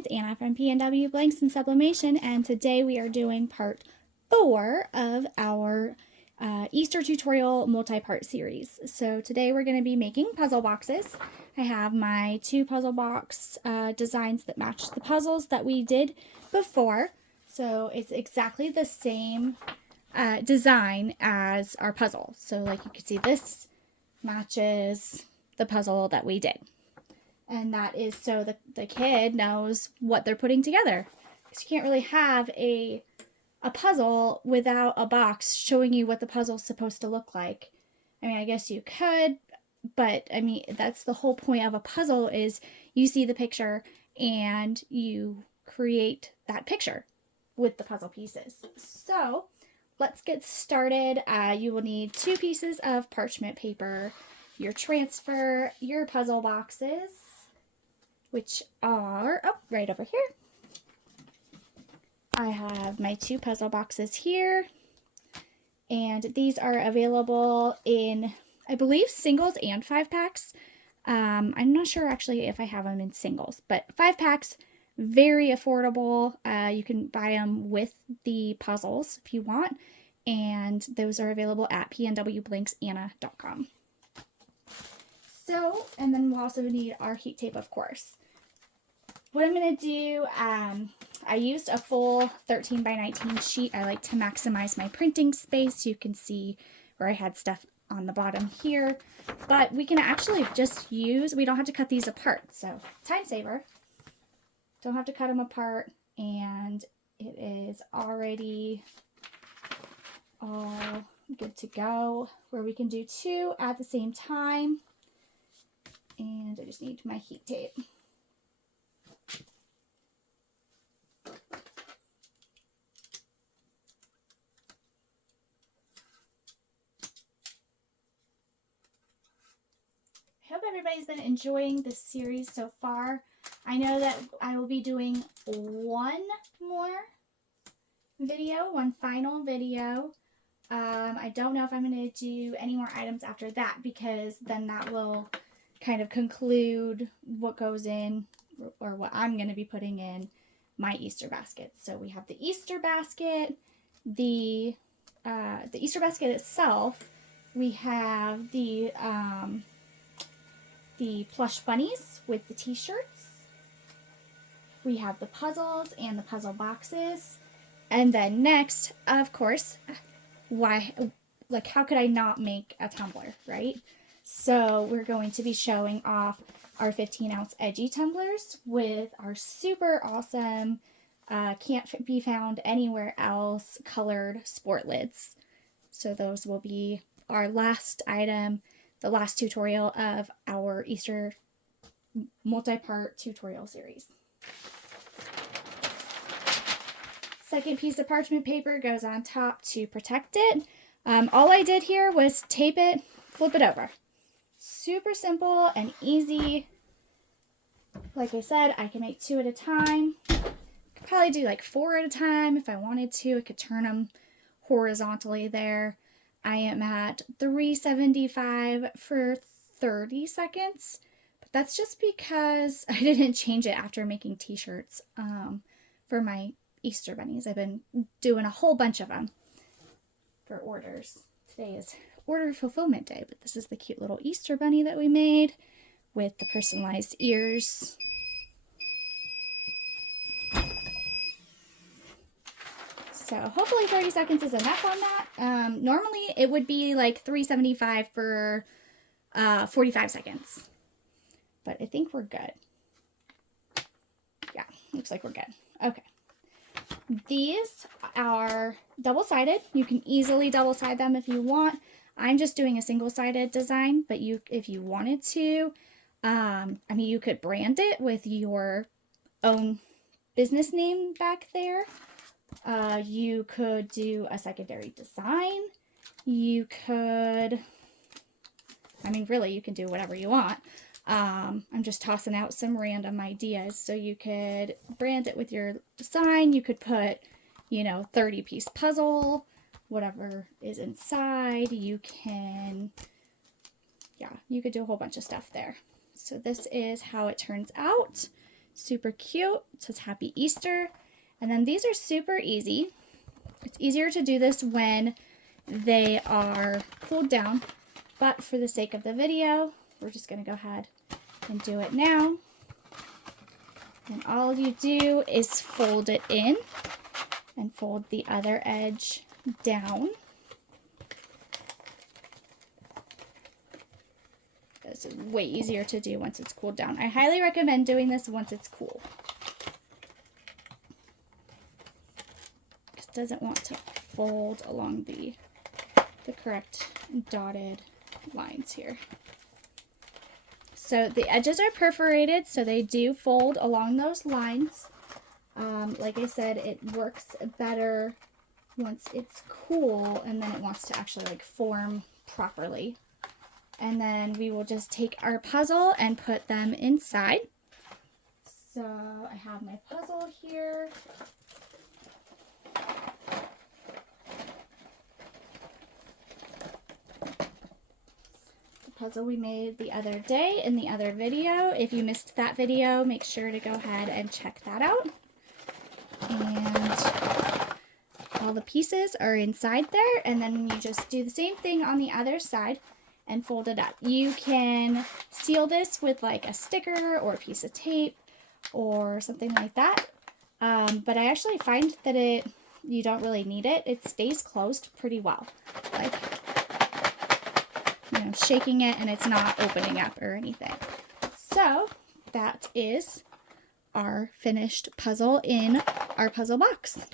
It's Anna from PNW Blanks and Sublimation, and today we are doing part 4 of our Easter tutorial multi-part series. So today we're going to be making puzzle boxes. I have my 2 puzzle box designs that match the puzzles that we did before. So it's exactly the same design as our puzzle. So like you can see, this matches the puzzle that we did. And that is so the kid knows what they're putting together. Because you can't really have a puzzle without a box showing you what the puzzle's supposed to look like. I mean, I guess you could, but I mean, that's the whole point of a puzzle, is you see the picture and you create that picture with the puzzle pieces. So let's get started. You will need 2 pieces of parchment paper, your transfer, your puzzle boxes, which are right over here. I have my 2 puzzle boxes here, and these are available in, I believe, singles and 5-packs. I'm not sure actually if I have them in singles, but 5 packs, very affordable. You can buy them with the puzzles if you want, and those are available at pnwblanksanna.com. So, and then we'll also need our heat tape, of course. What I'm going to do, I used a full 13 by 19 sheet. I like to maximize my printing space. You can see where I had stuff on the bottom here. But we can actually just use, we don't have to cut these apart. So, time saver. Don't have to cut them apart. And it is already all good to go, where we can do 2 at the same time. And I just need my heat tape. I hope everybody's been enjoying this series so far. I know that I will be doing one more video, one final video. I don't know if I'm going to do any more items after that, because then that will kind of conclude what goes in, or what I'm going to be putting in my Easter basket. So we have the Easter basket, the Easter basket itself. We have the plush bunnies with the t-shirts. We have the puzzles and the puzzle boxes. And then next, of course, how could I not make a tumbler, right? So we're going to be showing off our 15-ounce edgy tumblers with our super awesome, can't be found anywhere else, colored sport lids. So those will be our last item, the last tutorial of our Easter multi-part tutorial series. Second piece of parchment paper goes on top to protect it. All I did here was tape it, flip it over. Super simple and easy. Like I said, I can make 2 at a time. Could probably do like 4 at a time if I wanted to. I could turn them horizontally there. I am at 375 for 30 seconds. But that's just because I didn't change it after making t-shirts for my Easter bunnies. I've been doing a whole bunch of them for orders. Today is order fulfillment day, but this is the cute little Easter bunny that we made with the personalized ears. So hopefully 30 seconds is enough on that. Normally it would be like 375 for 45 seconds, but I think we're good. Yeah, looks like we're good. Okay. These are double-sided. You can easily double-side them if you want. I'm just doing a single-sided design, but if you wanted to, I mean, you could brand it with your own business name back there. You could do a secondary design. You could, I mean, really, you can do whatever you want. I'm just tossing out some random ideas. So you could brand it with your design. You could put, 30-piece puzzle, whatever is inside. You can, you could do a whole bunch of stuff there. So this is how it turns out. Super cute. It says Happy Easter. And then these are super easy. It's easier to do this when they are pulled down, but for the sake of the video, we're just going to go ahead and do it now. And all you do is fold it in and fold the other edge down. This is way easier to do once it's cooled down. I highly recommend doing this once it's cool. It doesn't want to fold along the correct dotted lines here. So the edges are perforated, so they do fold along those lines. Like I said, it works better once it's cool, and then it wants to actually like form properly. And then we will just take our puzzle and put them inside. So I have my puzzle here. Puzzle we made the other day in the other video. If you missed that video, make sure to go ahead and check that out. And all the pieces are inside there, and then you just do the same thing on the other side and fold it up. You can seal this with like a sticker or a piece of tape or something like that, but I actually find that you don't really need it. It stays closed pretty well. Like, you know, shaking it and it's not opening up or anything. So that is our finished puzzle in our puzzle box.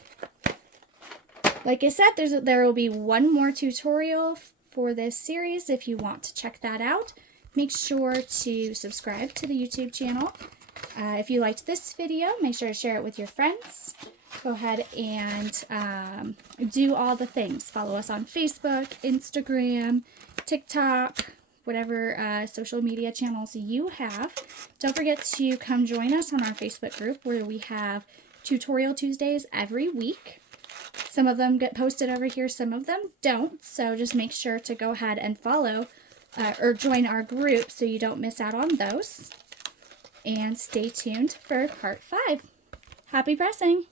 Like I said, there will be one more tutorial for this series. If you want to check that out, make sure to subscribe to the YouTube channel. If you liked this video, make sure to share it with your friends. Go ahead and do all the things. Follow us on Facebook, Instagram, TikTok, whatever social media channels you have. Don't forget to come join us on our Facebook group where we have Tutorial Tuesdays every week. Some of them get posted over here, some of them don't. So just make sure to go ahead and follow or join our group so you don't miss out on those. And stay tuned for part 5. Happy pressing!